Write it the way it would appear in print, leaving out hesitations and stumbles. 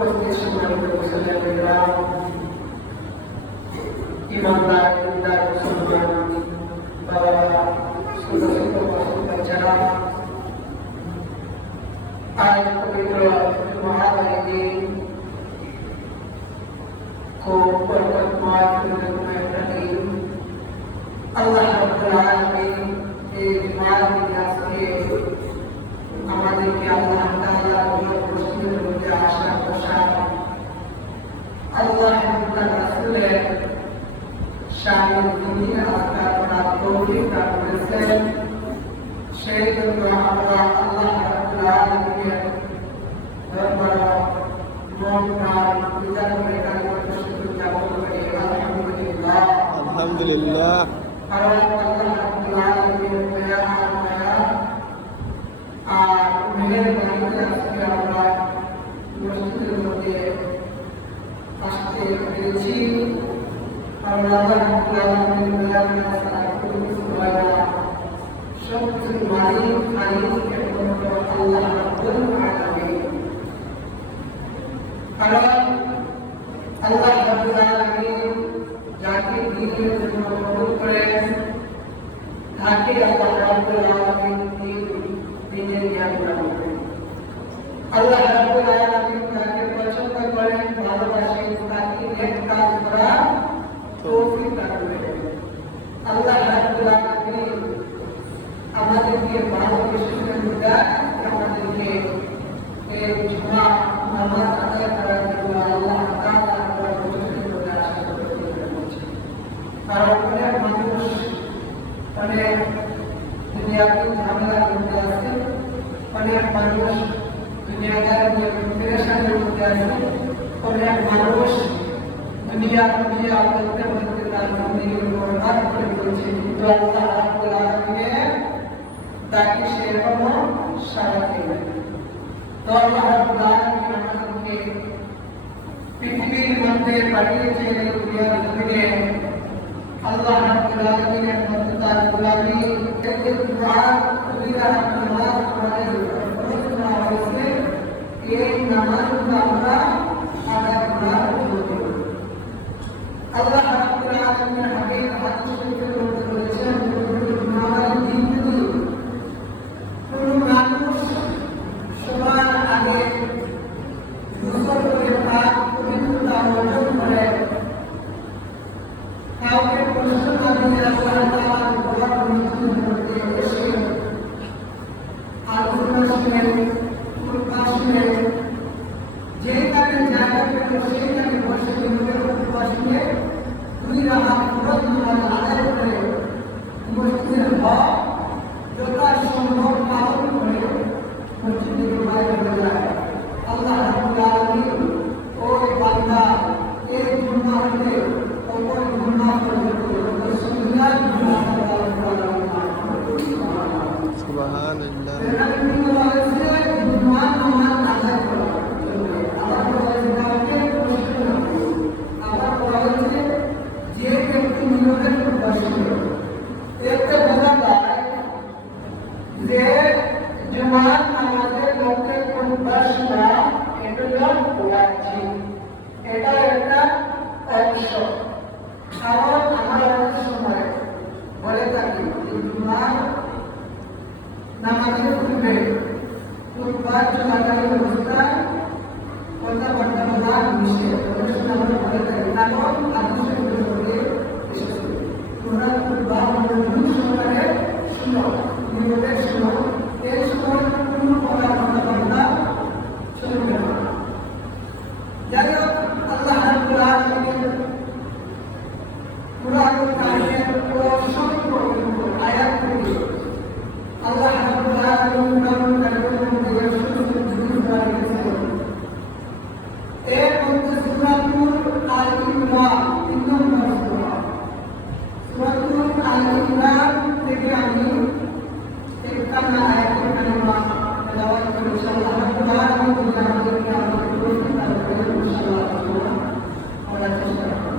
উপস্থিত সম্মানিত মুসলিমরা, ইমানদার দিনদার মুসলমান বাবারা, ছোট ছোট বাচ্চারা, আজ পবিত্র মহাবারী দিন খুব বরকতময় একটা দিন। আল্লাহ রাব্বুল আলামিন এই জুমার দিনে আজকে আমাদেরকে আল্লাহ তাআলার মসজিদের মধ্যে আসা বসা, আল্লাহ এবং রাসূলের শানের দিনে আস্থা করার তৌফিক দান করেছেন। সেই জন্য আমরা আল্লাহ রাব্বুল আলামিনের দরবারে মন প্রাণ পূজা করে কালিমাত শুকর জ্ঞাপন করি। আলহামদুলিল্লাহ, আলহামদুলিল্লাহ। কারণ আল্লাহ রাব্বুল আলামিনের দয়া আর মেহেরবানিতে আজকে আমরা মসজিদের মধ্যে আসতে পেরেছি। কারণ আল্লাহ রাব্বুল আলামিনের দয়া সবকিছুর মালিক একমাত্র আল্লাহ রাব্বুল আলামিন। কারণ আল্লাহ রাব্বুল আলামিন যাকে দিনের জন্য কবুল করেন তাকে আল্লাহ রাব্বুল আলামিন দিনের জ্ঞান দান করেন। আল্লাহ রাব্বুল আলামিন যাকে পছন্দ করেন, ভালোবাসেন, তাকে নেক কাজ করার তৌফিক দান করেন। আল্লাহ রাব্বুল আলামিন আমাদেরকে ভালোবেসেছেন, আমাদেরকে এই জুমা নামাজ আদায় করার জন্য আল্লাহ তাআলা আমাদের মসজিদের মধ্যে আসা করেছেন। কারণ অনেক মানুষ অনেক দুনিয়াতে ঝামেলার মধ্যে আছে, অনেক মানুষ দুনিয়াদারের পেরেশানির মধ্যে আছে, অনেক মানুষ দুনিয়া করতে করতে তার জিন্দেগির বরবাদ করে ফেলছে। কিন্তু আল্লাহ রাব্বুল আলামিন তাকে সেরকম সাড়া দিলেন। তো আল্লাহ রাব্বুল আলামিন আমাদেরকে পৃথিবীর মধ্যে পাঠিয়েছেন এই দুনিয়ার জমিনে। আল্লাহ রাব্বুল আলামিনের মধ্যে তার গোলামি থেকে কোরআন বিধান নামাজ আমাদের প্রশ্ন হয়েছে। এই নামাজগুলো আমরা আদায় করার জন্য আল্লাহ রাব্বুল আলামিন হাদিস শরীফের মধ্যে বলেছেন, নামাজ দিন কোন মানুষ সবার আগে গোসল করে পাক পবিত্রতা অর্জন করে কাউকে প্রশ্ন না দিয়ে আল্লাহ তাআলার বড় মসজিদের মধ্যে এসে আলোচনা শুনে কুরআন শুনে যেখানে জায়গা পেল সেখানে বসে বসে দুই রাকাত ফরজ নামাজ আদায় করে মসজিদের হক যথাসম্ভব পালন করে মসজিদের বাইরে হয়ে যায়। আল্লাহ রাব্বুল আলামিন ওই বান্দা এই গুনাহকে অপর গুনাহ করে সুন্নাত গুনাহ পালন করে। সুবহানাল্লাহ। যে ব্যক্তি নিয়মের বোঝা যায় যে জুমার নামাজের মধ্যে কোন প্রশ্ন এটা ওয়াজিব, এটা একটা অংশ। কারণ আমরা অনেক সময় বলে থাকি জুমার নামাজের পূর্বে খুতবার চলাকালীন অবস্থায় কথাবার্তা বলা নিষেধ। অনেক সময় আমরা বলে থাকি, কারণ হাদিসের মধ্যে এসেছে তোমরা খুতবা মনোযোগ সহকারে শুনো, নিয়মের শুনো, এই সময় কোনো কথাবার্তা চলবে না। যাই হোক, আল্লাহ রাব্বুল আলামিন কুরআনুল কারীমের অসংখ্য আয়াতগুলি আল্লাহ রাব্বুল আলামিন কুরআনুল কারীমের মধ্যে সুন্দর করেছেন। এর মধ্যে সূরাতুল আল-ইমরান 3 নম্বর সূরা। সূরাতুল আল-ইমরান থেকে আমি একটা আয়াতের কালিমা তেলাওয়াত করে ইনশাআল্লাহ রাব্বুল আলামিন আমাদেরকে আমাদের প্রশ্ন তার করে ইনশাআল্লাহ আমরা চেষ্টা করব।